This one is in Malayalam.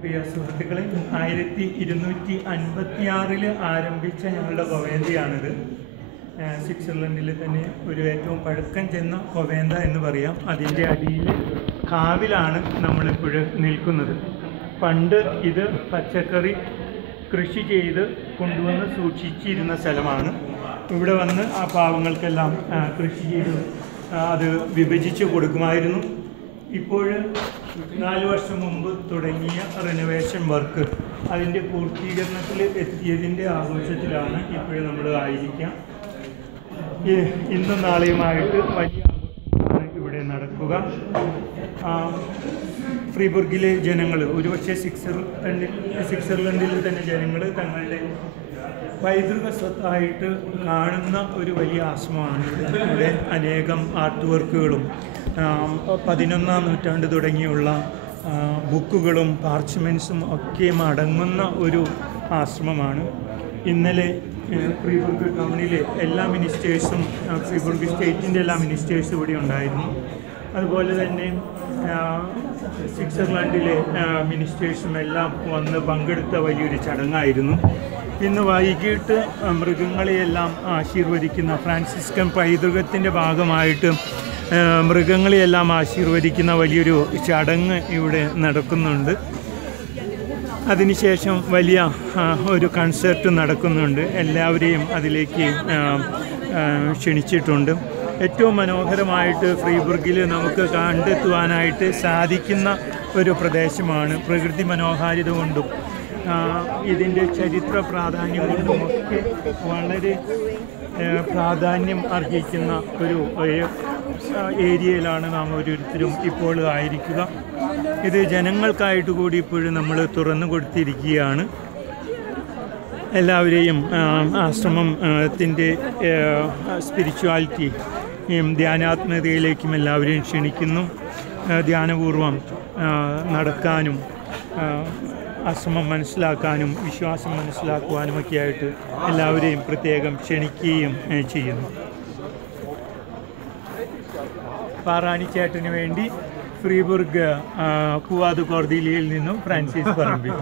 പ്രിയ സുഹൃത്തുക്കളെ, 1256 ആരംഭിച്ച ഞങ്ങളുടെ ഗോവേന്തയാണിത്. സ്വിറ്റ്സർലൻഡിൽ തന്നെ ഒരു ഏറ്റവും പഴക്കം ചെന്ന ഗോവേന്ത എന്ന് പറയാം. അതിൻ്റെ അടിയിൽ കാവിലാണ് നമ്മളിപ്പോൾ നിൽക്കുന്നത്. പണ്ട് ഇത് പച്ചക്കറി കൃഷി ചെയ്ത് കൊണ്ടുവന്ന് സൂക്ഷിച്ചിരുന്ന സ്ഥലമാണ്. ഇവിടെ വന്ന് ആ പാവങ്ങൾക്കെല്ലാം കൃഷി ചെയ്ത് അത് വിഭജിച്ച് കൊടുക്കുമായിരുന്നു. ഇപ്പോൾ 4 വർഷം മുമ്പ് തുടങ്ങിയ റിനോവേഷൻ വർക്ക് അതിൻ്റെ പൂർത്തീകരണത്തിൽ എത്തിയതിൻ്റെ ആഘോഷത്തിലാണ് ഇപ്പോഴും നമ്മൾ ആയിരിക്കാം. ഇന്നും നാളെയുമായിട്ട് വലിയ ആഘോഷമാണ് ഇവിടെ നടക്കുക. ഫ്രീബുർഗിലെ ജനങ്ങൾ, ഒരുപക്ഷെ സ്വിറ്റ്സർലൻഡിൽ തന്നെ ജനങ്ങൾ തങ്ങളുടെ പൈതൃക സ്വത്തായിട്ട് കാണുന്ന ഒരു വലിയ ആശ്രമമാണ് ഇവിടെ. അനേകം ആർട്ട് വർക്കുകളും 11ാം നൂറ്റാണ്ട് തുടങ്ങിയുള്ള ബുക്കുകളും പാർച്ച്മെൻറ്റ്സും ഒക്കെ അടങ്ങുന്ന ഒരു ആശ്രമമാണ്. ഇന്നലെ ഫ്രീബുർഗ് ടൗണിലെ എല്ലാ മിനിസ്റ്റേഴ്സും, ഫ്രീബുർഗ് സ്റ്റേറ്റിൻ്റെ എല്ലാ മിനിസ്റ്റേഴ്സും ഇവിടെ ഉണ്ടായിരുന്നു. അതുപോലെ തന്നെ സ്വിറ്റ്സർലൻഡിലെ മിനിസ്റ്റേഴ്സും എല്ലാം വന്ന് പങ്കെടുത്ത വലിയൊരു ചടങ്ങായിരുന്നു. ഇന്ന് വൈകിട്ട് മൃഗങ്ങളെയെല്ലാം ആശീർവദിക്കുന്ന, ഫ്രാൻസിസ്കൻ പൈതൃകത്തിൻ്റെ ഭാഗമായിട്ട് മൃഗങ്ങളെയെല്ലാം ആശീർവദിക്കുന്ന വലിയൊരു ചടങ്ങ് ഇവിടെ നടക്കുന്നുണ്ട്. അതിനുശേഷം വലിയ ഒരു കൺസേർട്ട് നടക്കുന്നുണ്ട്. എല്ലാവരെയും അതിലേക്ക് ക്ഷണിച്ചിട്ടുണ്ട്. ഏറ്റവും മനോഹരമായിട്ട് ഫ്രീബുർഗിൽ നമുക്ക് കണ്ടെത്തുവാനായിട്ട് സാധിക്കുന്ന ഒരു പ്രദേശമാണ്. പ്രകൃതി മനോഹാരിത കൊണ്ടും ഇതിൻ്റെ ചരിത്ര പ്രാധാന്യം കൊണ്ടുമൊക്കെ വളരെ പ്രാധാന്യം അർഹിക്കുന്ന ഒരു ഏരിയയിലാണ് നാം ഓരോരുത്തരും ഇപ്പോൾ ആയിരിക്കുക. ഇത് ജനങ്ങൾക്കായിട്ട് കൂടി ഇപ്പോഴും നമ്മൾ തുറന്നു കൊടുത്തിരിക്കുകയാണ്. എല്ലാവരെയും ആശ്രമത്തിൻ്റെ സ്പിരിച്വാലിറ്റി, ധ്യാനാത്മകതയിലേക്കും എല്ലാവരെയും ക്ഷണിക്കുന്നു. ധ്യാനപൂർവം നടക്കാനും ആശ്രമം മനസ്സിലാക്കാനും വിശ്വാസം മനസ്സിലാക്കുവാനുമൊക്കെ ആയിട്ട് എല്ലാവരെയും പ്രത്യേകം ക്ഷണിക്കുകയും ചെയ്യുന്നു. പാറാണിച്ചേട്ടന് വേണ്ടി ഫ്രീബുർഗ് പൂവാത് കോർദിലിയിൽ നിന്നും ഫ്രാൻസിസ് പറമ്പിൽ.